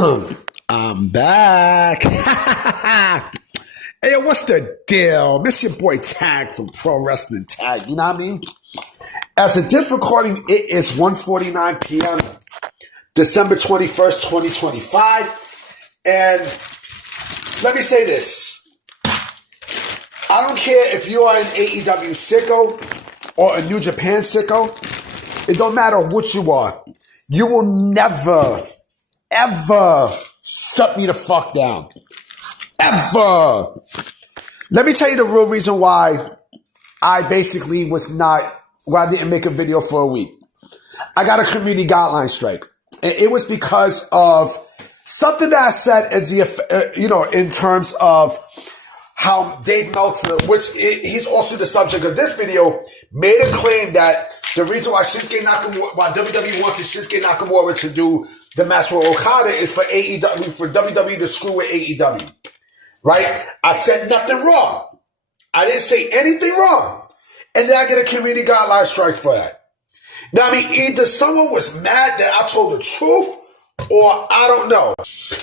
I'm back. Hey, what's the deal? Miss your boy Tag from Pro Wrestling Tag. You know what I mean? As of this recording, it is 1:49 p.m. December 21st, 2025. And let me say this. I don't care if you are an AEW sicko or a New Japan sicko. It don't matter what you are. You will never, ever shut me the fuck down. Ever. Let me tell you the real reason why I basically why I didn't make a video for a week. I got a community guideline strike. And it was because of something that I said in terms of how Dave Meltzer, he's also the subject of this video, made a claim that the reason why WWE wanted Shinsuke Nakamura to do the match with Okada is for WWE to screw with AEW. Right? I said nothing wrong. I didn't say anything wrong. And then I get a community guideline strike for that. Now, I mean, either someone was mad that I told the truth, or I don't know.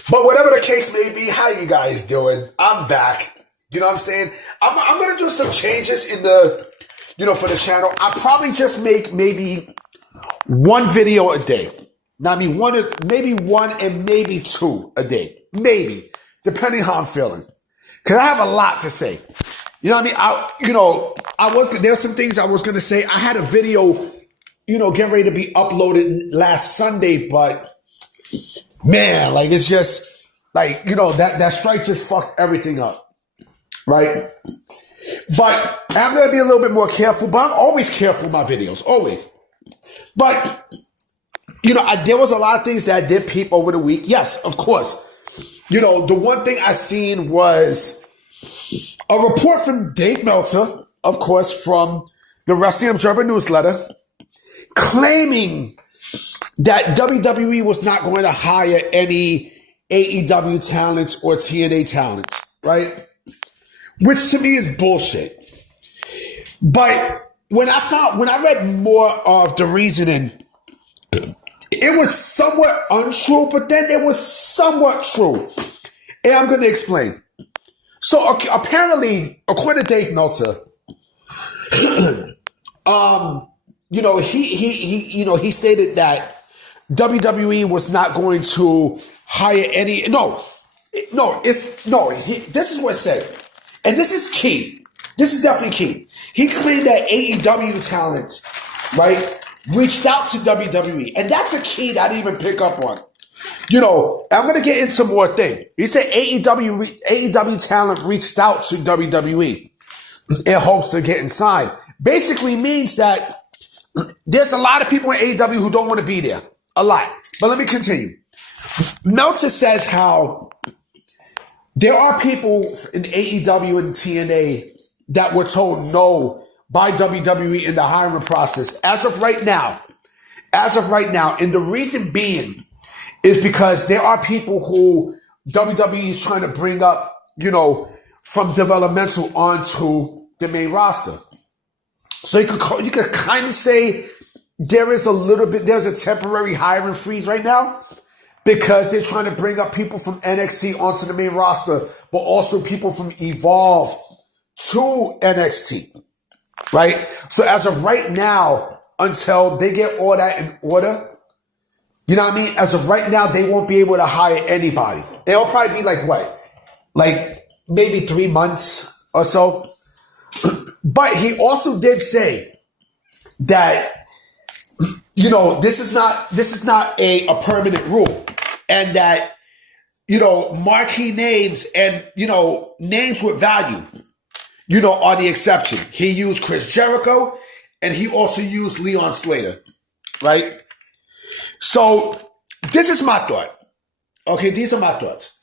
But whatever the case may be, how you guys doing? I'm back. You know what I'm saying? I'm going to do some changes in for the channel. I'll probably just make maybe one video a day. Now, I mean, maybe one and maybe two a day. Maybe. Depending how I'm feeling. Because I have a lot to say. You know what I mean? There's some things I was going to say. I had a video, getting ready to be uploaded last Sunday, but man, like it's just like, that strike just fucked everything up. Right? But I'm going to be a little bit more careful, but I'm always careful with my videos. Always. But, there was a lot of things that I did peep over the week. Yes, of course. The one thing I seen was a report from Dave Meltzer, of course, from the Wrestling Observer newsletter, claiming that WWE was not going to hire any AEW talents or TNA talents, right? Which to me is bullshit. But when I read more of the reasoning, it was somewhat untrue, but then it was somewhat true. And I'm going to explain. So apparently, according to Dave Meltzer, he stated that WWE was not going to hire any. This is what it said. And this is key. This is definitely key. He claimed that AEW talent, right, reached out to WWE. And that's a key that I didn't even pick up on. I'm going to get into more things. He said AEW talent reached out to WWE in hopes of getting signed. Basically means that there's a lot of people in AEW who don't want to be there. A lot. But let me continue. Meltzer says how there are people in AEW and TNA that were told no by WWE in the hiring process as of right now. And the reason being is because there are people who WWE is trying to bring up, from developmental onto the main roster. So you could kind of say there's a temporary hiring freeze right now because they're trying to bring up people from NXT onto the main roster, but also people from Evolve to NXT, right? So as of right now, until they get all that in order, you know what I mean? As of right now, they won't be able to hire anybody. It'll probably be like maybe 3 months or so. But he also did say that, this is not a permanent rule. And that, marquee names and, names with value, are the exception. He used Chris Jericho and he also used Leon Slater, right? So this is my thought. Okay, these are my thoughts.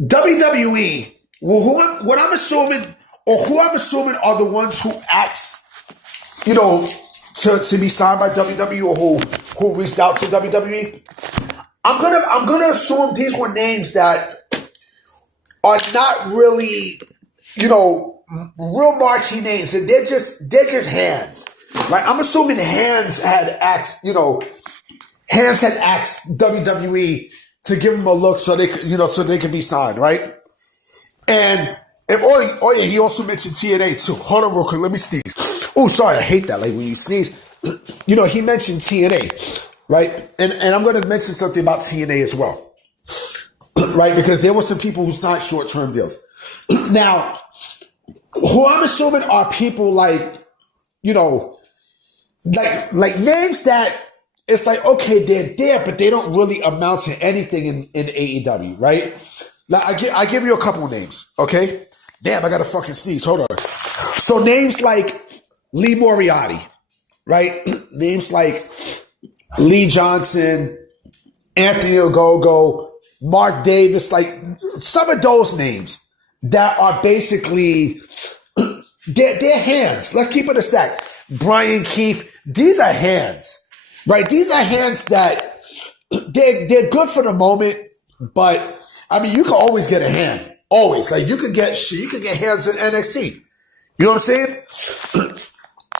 WWE, who I'm assuming are the ones who asked, to be signed by WWE or who reached out to WWE. I'm gonna assume these were names that are not really, real marquee names, and they're just hands, right? I'm assuming Hands had asked WWE to give them a look so they so they can be signed, right? And he also mentioned TNA too. Hold on real quick, let me sneeze. Oh, sorry, I hate that. Like when you sneeze, he mentioned TNA, right? And I'm going to mention something about TNA as well, right? Because there were some people who signed short-term deals. Now, who I'm assuming are people like names that it's like, okay, they're there, but they don't really amount to anything in AEW, right? Now, I give you a couple of names, okay? Damn, I got to fucking sneeze. Hold on. So names like Lee Moriarty, right? Names like Lee Johnson, Anthony Ogogo, Mark Davis, like some of those names that are basically, they're hands. Let's keep it a stack. Brian Keefe, these are hands, right? These are hands that they're good for the moment, but I mean, you can always get a hand. Always. Like you could get hands in NXT. You know what I'm saying?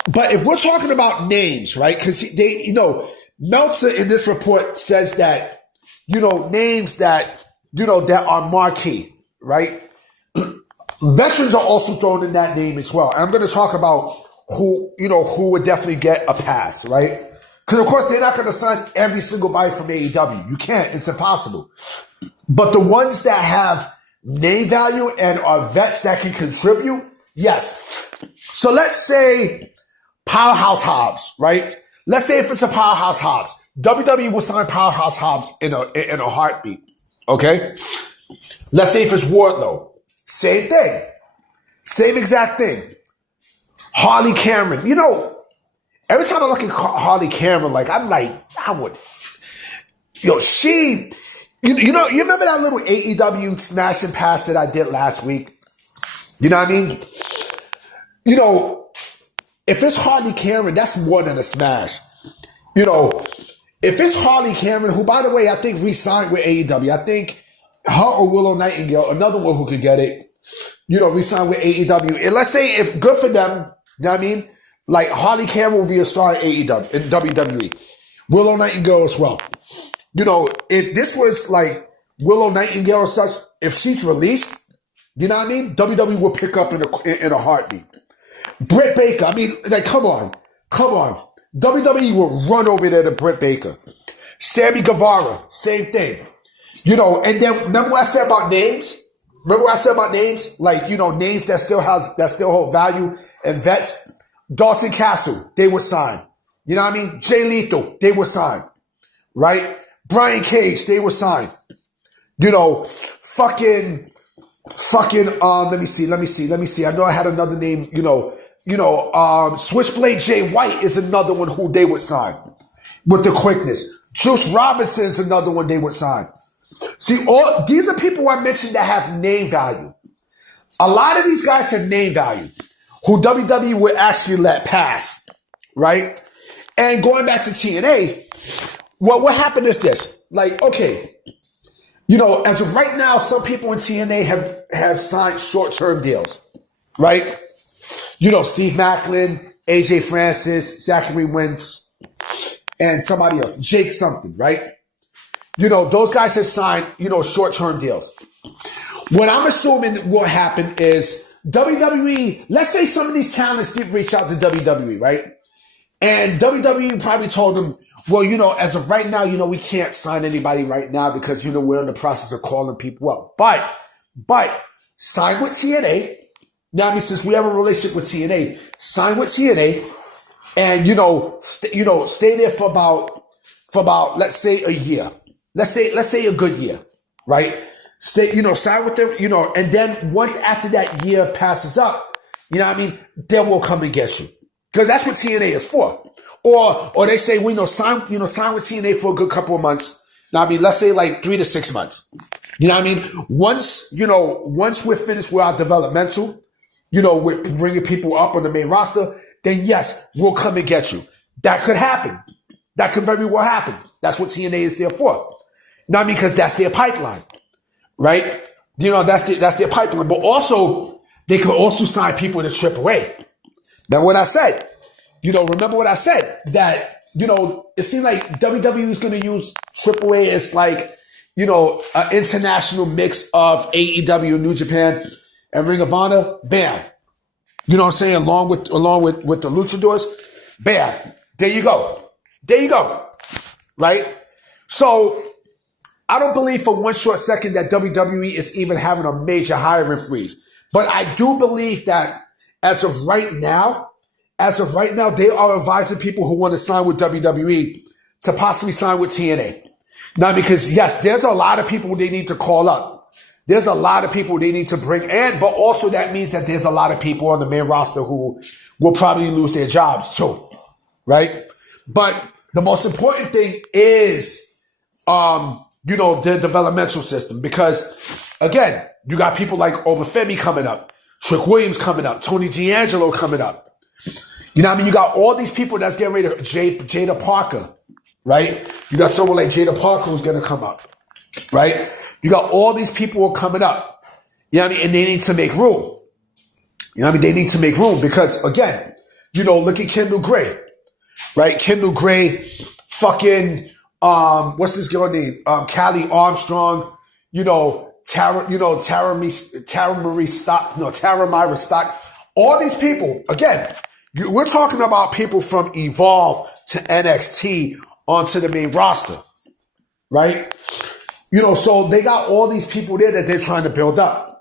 But if we're talking about names, right? Because Meltzer in this report says that, names that, that are marquee, right? Veterans are also thrown in that name as well. And I'm going to talk about who would definitely get a pass, right? Because, of course, they're not going to sign every single body from AEW. You can't. It's impossible. But the ones that have name value and are vets that can contribute, yes. So let's say Powerhouse Hobbs, right? Let's say if it's a Powerhouse Hobbs, WWE will sign Powerhouse Hobbs in a heartbeat, okay? Let's say if it's Wardlow, same thing. Same exact thing. Harley Cameron. Every time I look at Harley Cameron, like, I'm like, she... You remember that little AEW smash and pass that I did last week? You know what I mean? If it's Harley Cameron, that's more than a smash. If it's Harley Cameron, who, by the way, I think re-signed with AEW, I think her or Willow Nightingale, another one who could get it, re-signed with AEW. And let's say if good for them, you know what I mean? Like Harley Cameron will be a star at AEW, in WWE. Willow Nightingale as well. If this was like Willow Nightingale or such, if she's released, you know what I mean? WWE will pick up in a heartbeat. Britt Baker, I mean, like, come on. WWE will run over there to Britt Baker. Sammy Guevara, same thing. And then remember what I said about names? Like, names that still hold value and vets. Dalton Castle, they were signed. You know what I mean? Jay Lethal, they were signed. Right? Brian Cage, they were signed. Let me see. I know I had another name, Switchblade Jay White is another one who they would sign with the quickness. Juice Robinson is another one they would sign. See, all these are people I mentioned that have name value. A lot of these guys have name value who WWE would actually let pass, right? And going back to TNA, what happened is this. Like, okay, as of right now, some people in TNA have signed short-term deals, right? Steve Macklin, AJ Francis, Zachary Wentz, and somebody else, Jake something, right? Those guys have signed, short-term deals. What I'm assuming will happen is WWE, let's say some of these talents did reach out to WWE, right? And WWE probably told them, well, as of right now, we can't sign anybody right now because, we're in the process of calling people up. But sign with TNA. Now, I mean, since we have a relationship with TNA, sign with TNA and, stay there for about, let's say a year. Let's say a good year, right? Sign with them, and then once after that year passes up, then we'll come and get you. Because that's what TNA is for. Or they say, sign with TNA for a good couple of months. Now, I mean, let's say like 3 to 6 months. You know what I mean? Once we're finished with our developmental, we're bringing people up on the main roster, then yes, we'll come and get you. That could happen. That could very well happen. That's what TNA is there for. Now, I mean, because that's their pipeline, right? That's their pipeline. But also, they could also sign people to AAA. Now, what I said, remember what I said, that, it seemed like WWE is going to use AAA as like, an international mix of AEW, New Japan, and Ring of Honor, bam. You know what I'm saying? Along with the luchadors, bam. There you go. Right? So I don't believe for one short second that WWE is even having a major hiring freeze. But I do believe that as of right now, they are advising people who want to sign with WWE to possibly sign with TNA. Now, because yes, there's a lot of people they need to call up. There's a lot of people they need to bring in, but also that means that there's a lot of people on the main roster who will probably lose their jobs too, right? But the most important thing is, the developmental system, because again, you got people like Obafemi coming up, Trick Williams coming up, Tony D'Angelo coming up. You know what I mean? You got all these people that's getting ready to Jada Parker, right? You got someone like Jada Parker who's going to come up, right? You got all these people who are coming up. You know what I mean? And they need to make room. You know what I mean? They need to make room because, again, look at Kendall Gray, right? Kendall Gray, fucking, what's this girl name? Callie Armstrong, Tara Myra Stock. All these people, again, we're talking about people from Evolve to NXT onto the main roster, right? So they got all these people there that they're trying to build up.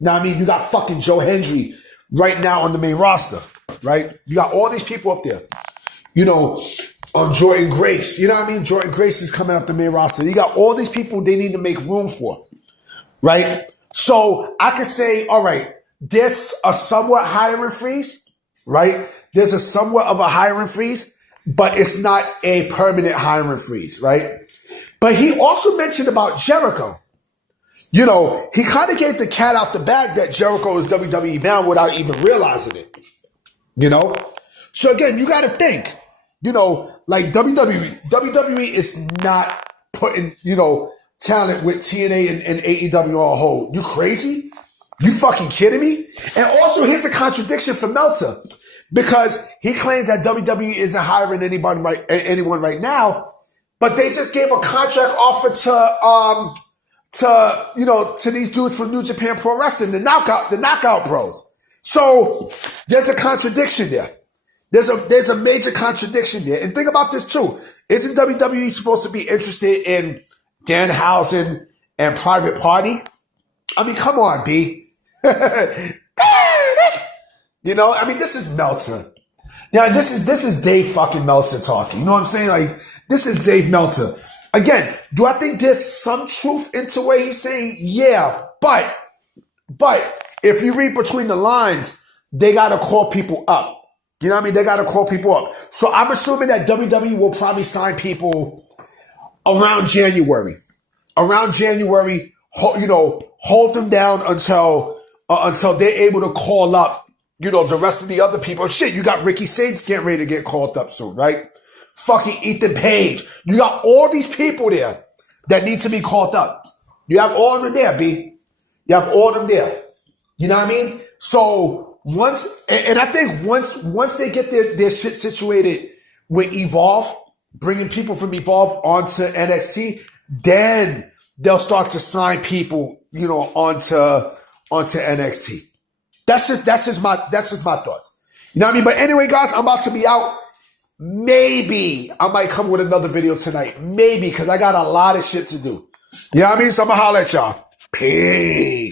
Now, I mean, you got fucking Joe Hendry right now on the main roster, right? You got all these people up there. Jordan Grace, you know what I mean? Jordan Grace is coming up the main roster. You got all these people they need to make room for, right? So I could say, all right, there's a somewhat hiring freeze, right? There's a somewhat of a hiring freeze, but it's not a permanent hiring freeze, right? But he also mentioned about Jericho. He kind of gave the cat out the bag that Jericho is WWE bound without even realizing it. So again, you got to think, like WWE is not putting, talent with TNA and AEW on hold. You crazy? You fucking kidding me? And also, here's a contradiction for Meltzer because he claims that WWE isn't hiring anyone right now. But they just gave a contract offer to these dudes from New Japan Pro Wrestling, the knockout pros. So there's a contradiction there. There's a major contradiction there. And think about this too. Isn't WWE supposed to be interested in Danhausen and Private Party? I mean, come on, B. This is Meltzer. Yeah, this is Dave fucking Meltzer talking. You know what I'm saying? Like, this is Dave Meltzer. Again, do I think there's some truth into what he's saying? Yeah, but if you read between the lines, they got to call people up. You know what I mean? They got to call people up. So I'm assuming that WWE will probably sign people around January. Hold them down until they're able to call up, the rest of the other people. Shit, you got Ricky Sage getting ready to get called up soon, right? Fucking Ethan Page. You got all these people there that need to be called up. You have all of them there, B. You have all of them there. You know what I mean? So once they get their shit situated with Evolve, bringing people from Evolve onto NXT, then they'll start to sign people, onto NXT. That's just my thoughts. You know what I mean? But anyway, guys, I'm about to be out. Maybe I might come with another video tonight. Maybe, because I got a lot of shit to do. You know what I mean? So I'm going to holler at y'all. Peace.